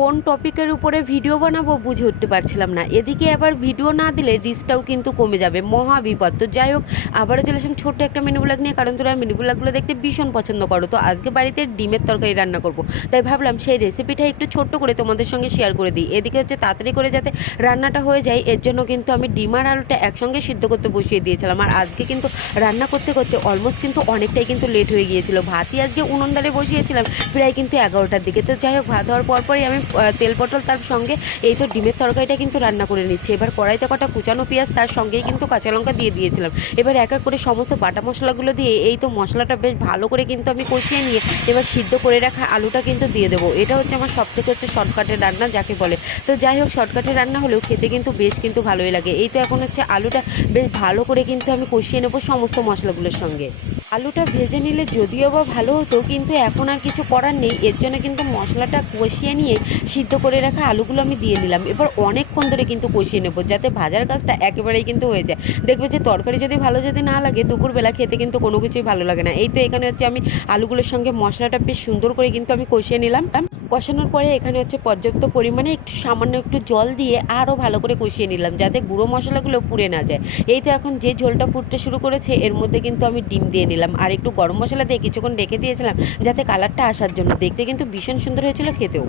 কোন টপিকের উপরে ভিডিও বানাবো বুঝে উঠতে পারছিলাম না। এদিকে আবার ভিডিও না দিলে রিচটাও কিন্তু কমে যাবে, মহা বিপদ। তো যাই হোক, আবারও চলে আসলাম ছোট্ট একটা মিনি ব্লগ নিয়ে, কারণ তোরা মিনি ব্লগগুলো দেখতে ভীষণ পছন্দ করো। তো আজকে বাড়িতে ডিমের তরকারি রান্না করব, তাই ভাবলাম সেই রেসিপিটা একটু ছোট্ট করে তোমাদের সঙ্গে শেয়ার করে দিই। এদিকে হচ্ছে তাড়াতাড়ি করে যাতে রান্নাটা হয়ে যায়, এর জন্য কিন্তু আমি ডিম আর আলুটা একসঙ্গে সিদ্ধ করতে বসিয়ে দিয়েছিলাম। আর আজকে কিন্তু রান্না করতে করতে অলমোস্ট কিন্তু অনেকটাই কিন্তু লেট হয়ে গিয়েছিল। ভাতই আজকে উনুনদারে বসিয়েছিলাম প্রায় কিন্তু 11টার দিকে। তো যাই হোক, ভাত হওয়ার পরপরই আমি তেল পটল তার সঙ্গে এই তো ডিমের তরকারিটা কিন্তু রান্না করে নিচ্ছি। এবার কড়াইতে কটা কুচানো পেঁয়াজ, তার সঙ্গেই কিন্তু কাঁচা লঙ্কা দিয়ে দিয়েছিলাম। এবার এক এক করে সমস্ত বাটা মশলাগুলো দিয়ে এই তো মশলাটা বেশ ভালো করে কিন্তু আমি কষিয়ে নিয়ে এবার সিদ্ধ করে রাখা আলুটা কিন্তু দিয়ে দেবো। এটা হচ্ছে আমার সব থেকে হচ্ছে শর্টকাটের রান্না যাকে বলে। তো যাই হোক, শর্টকাটের রান্না হলেও খেতে কিন্তু বেশ কিন্তু ভালোই লাগে। এই তো এখন হচ্ছে আলুটা বেশ ভালো করে কিন্তু আমি কষিয়ে নেবো সমস্ত মশলাগুলোর সঙ্গে। আলুটা ভেজে নিলে যদিও বা ভালো হতো, কিন্তু এখন আর কিছু করার নেই। এর জন্য কিন্তু মশলাটা কষিয়ে নিয়ে সিদ্ধ করে রাখা আলুগুলো আমি দিয়ে নিলাম। এবার অনেকক্ষণ ধরে কিন্তু কষিয়ে নেবো, যাতে ভাজার কাজটা একেবারেই কিন্তু হয়ে যায়। দেখবে যে তরকারি যদি ভালো যদি না লাগে, দুপুরবেলা খেতে কিন্তু কোনো কিছুই ভালো লাগে না। এই তো এখানে হচ্ছে আমি আলুগুলোর সঙ্গে মশলাটা বেশ সুন্দর করে কিন্তু আমি কষিয়ে নিলাম। কষানোর পরে এখানে হচ্ছে পর্যাপ্ত পরিমাণে একটু সামান্য একটু জল দিয়ে আরও ভালো করে কষিয়ে নিলাম, যাতে গুঁড়ো মশলাগুলো পুড়ে না যায়। এই তো এখন যে ঝোলটা ফুটতে শুরু করেছে, এর মধ্যে কিন্তু আমি ডিম দিয়ে নিলাম আর একটু গরম মশলা দিয়ে কিছুক্ষণ রেখে দিয়েছিলাম যাতে কালারটা আসার জন্য। দেখতে কিন্তু ভীষণ সুন্দর হয়েছিল, খেতেও।